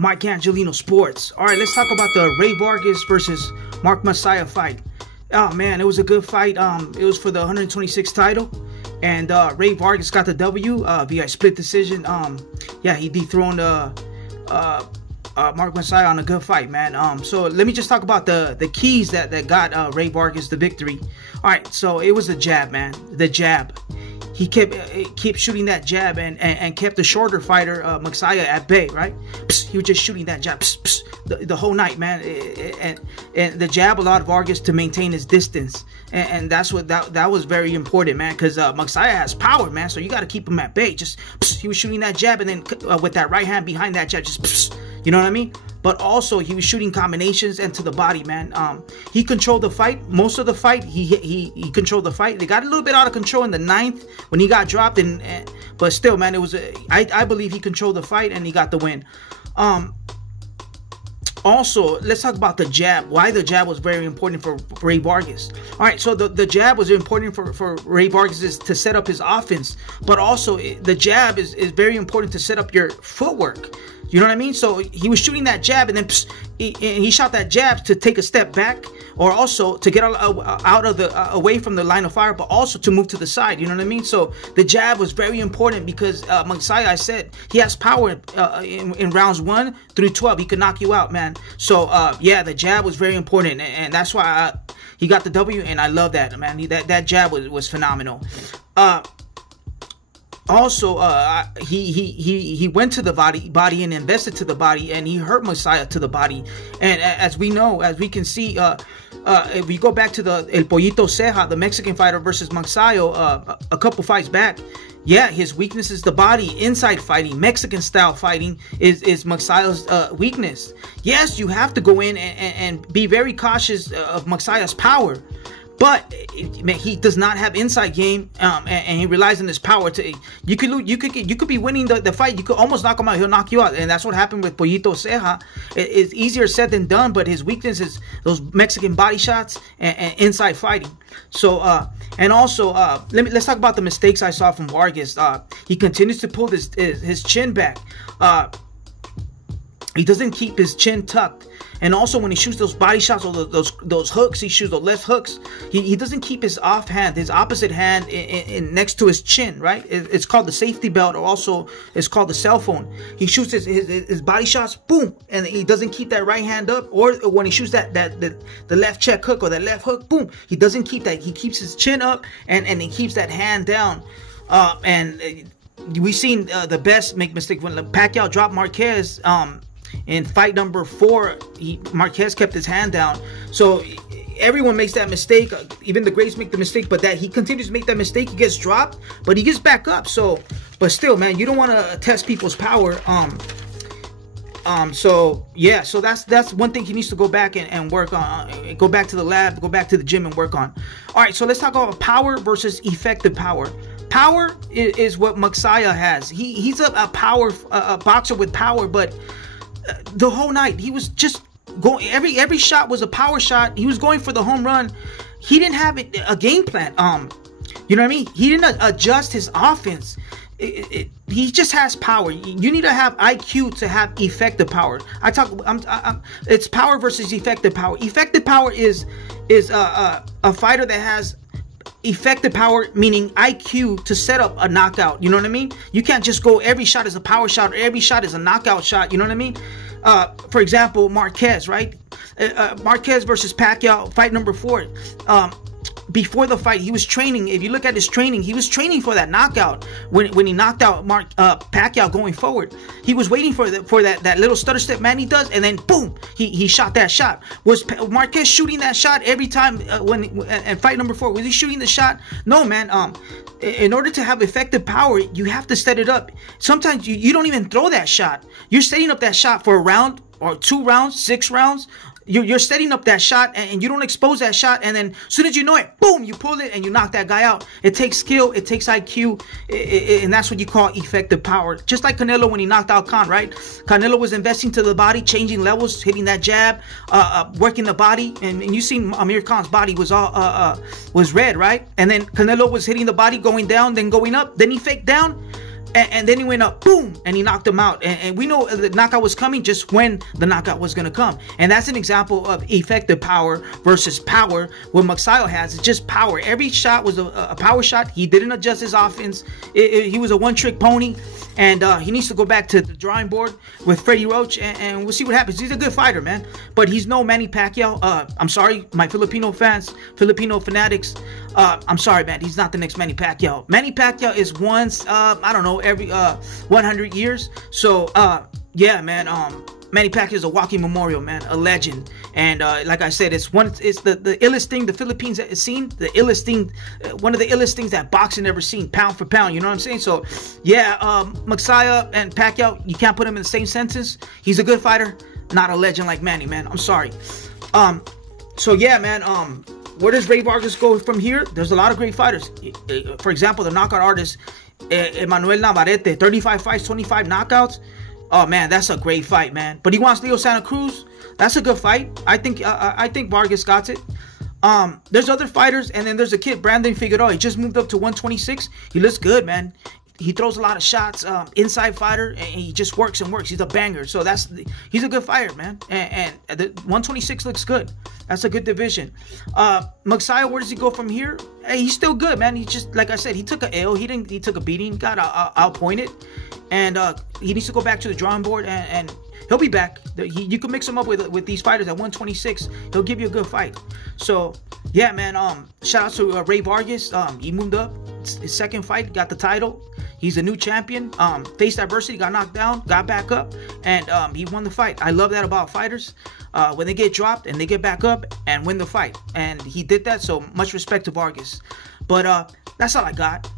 Mike Angelino Sports. All right, let's talk about the Ray Vargas versus Magsayo fight. Oh man, it was a good fight. It was for the 126 title, and Ray Vargas got the W via split decision. Yeah, he dethroned Magsayo on a good fight, man. So let me just talk about the keys that got Ray Vargas the victory. All right, so it was the jab, man. The jab. He kept shooting that jab and kept the shorter fighter Magsayo at bay, right? He was just shooting that jab the whole night, man. And the jab allowed Vargas to maintain his distance, and that's what that was very important, man. Because Magsayo has power, man. So you got to keep him at bay. Just he was shooting that jab, and then with that right hand behind that jab, just you know what I mean? But also he was shooting combinations and to the body, man. He controlled the fight. Most of the fight, he controlled the fight. They got a little bit out of control in the 9th when he got dropped, but still, man, it was I believe he controlled the fight and he got the win. Also, let's talk about the jab. Why the jab was very important for Ray Vargas. All right, so the jab was important for Ray Vargas is to set up his offense, but also the jab is very important to set up your footwork. You know what I mean? So he was shooting that jab, and then he shot that jab to take a step back, or also to get out of away from the line of fire, but also to move to the side. You know what I mean? So the jab was very important because Magsayo, I said, he has power in rounds 1 through 12. He could knock you out, man. So yeah, the jab was very important, and that's why he got the W, and I love that, man. That jab was phenomenal. Also, he went to the body and invested to the body, and he hurt Magsayo to the body. And as we know, as we can see, if we go back to the El Pollito Ceja, the Mexican fighter versus Magsayo, a couple fights back, yeah, his weakness is the body. Inside fighting, Mexican style fighting is Magsayo's weakness. Yes, you have to go in and be very cautious of Magsayo's power. But man, he does not have inside game, and he relies on his power. You could be winning the fight. You could almost knock him out. He'll knock you out, and that's what happened with Pollito Ceja. It's easier said than done, but his weakness is those Mexican body shots and inside fighting. So and also let's talk about the mistakes I saw from Vargas. He continues to pull his chin back. He doesn't keep his chin tucked. And also when he shoots those body shots or those hooks, he shoots those left hooks, he doesn't keep his offhand, his opposite hand in next to his chin, right? It's called the safety belt, or also it's called the cell phone. He shoots his body shots, boom, and he doesn't keep that right hand up. Or when he shoots the left check hook or that left hook, boom, he doesn't keep that. He keeps his chin up and he keeps that hand down. We've seen the best make mistake when Pacquiao dropped Marquez. In fight number 4, Marquez kept his hand down. So everyone makes that mistake. Even the greats make the mistake, but that he continues to make that mistake. He gets dropped, but he gets back up. So, but still, man, you don't want to test people's power. So yeah, so that's one thing he needs to go back and work on. Go back to the lab, go back to the gym and work on. All right, so let's talk about power versus effective power. Power is what Magsayo has. He's a boxer with power, but the whole night he was just going, every shot was a power shot. He was going for the home run. He didn't have a game plan. You know what I mean? He didn't adjust his offense. He just has power. You need to have IQ to have effective power. It's power versus effective power. Effective power is a fighter that has effective power, meaning IQ to set up a knockout. You know what I mean? You can't just go every shot is a power shot or every shot is a knockout shot. You know what I mean? For example, Marquez, right? Marquez versus Pacquiao, fight number 4. Before the fight, he was training. If you look at his training, he was training for that knockout. When he knocked out Pacquiao going forward, he was waiting for that little stutter step man he does, and then boom, he shot that shot. Was Marquez shooting that shot every time and fight number 4? Was he shooting the shot? No, man. In order to have effective power, you have to set it up. Sometimes you don't even throw that shot. You're setting up that shot for a round or 2 rounds, 6 rounds. You're setting up that shot, and you don't expose that shot, and then as soon as you know it, boom, you pull it and you knock that guy out. It takes skill, it takes IQ, and that's what you call effective power. Just like Canelo when he knocked out CAAAN, right? Canelo was investing to the body, changing levels, hitting that jab, working the body, and you seen Amir Khan's body was all was red, right? And then Canelo was hitting the body, going down, then going up, then he faked down. And then he went up, boom, and he knocked him out. And we know the knockout was coming just when the knockout was going to come. And that's an example of effective power versus power. What Magsayo has is just power. Every shot was a power shot. He didn't adjust his offense. He was a one-trick pony. And he needs to go back to the drawing board with Freddie Roach, and we'll see what happens. He's a good fighter, man. But he's no Manny Pacquiao. I'm sorry, my Filipino fans, Filipino fanatics. I'm sorry, man. He's not the next Manny Pacquiao. Manny Pacquiao is once, I don't know, every 100 years. So, yeah, man. Manny Pacquiao is a walking memorial, man, a legend. And like I said, it's the illest thing the Philippines has seen, the illest thing, one of the illest things that boxing ever seen, pound for pound. You know what I'm saying? So, yeah, Magsayo and Pacquiao, you can't put them in the same sentence. He's a good fighter, not a legend like Manny, man. I'm sorry. So yeah, man. Where does Ray Vargas go from here? There's a lot of great fighters. For example, the knockout artist Emmanuel Navarrete, 35 fights, 25 knockouts. Oh man, that's a great fight, man. But he wants Leo Santa Cruz. That's a good fight. I think Vargas got it. There's other fighters, and then there's a kid, Brandon Figueroa. He just moved up to 126. He looks good, man. He throws a lot of shots, inside fighter, and he just works and works. He's a banger. So he's a good fighter, man. And the 126 looks good. That's a good division. Magsayo, where does he go from here? Hey, he's still good, man. He just, like I said, he took a L. He took a beating, got outpointed, and he needs to go back to the drawing board, and he'll be back. You can mix him up with these fighters at 126. He'll give you a good fight. So yeah, man. Shout out to Ray Vargas. He moved up. His second fight, got the title. He's a new champion. Faced adversity, got knocked down, got back up, and he won the fight. I love that about fighters. When they get dropped and they get back up and win the fight. And he did that, so much respect to Vargas. But that's all I got.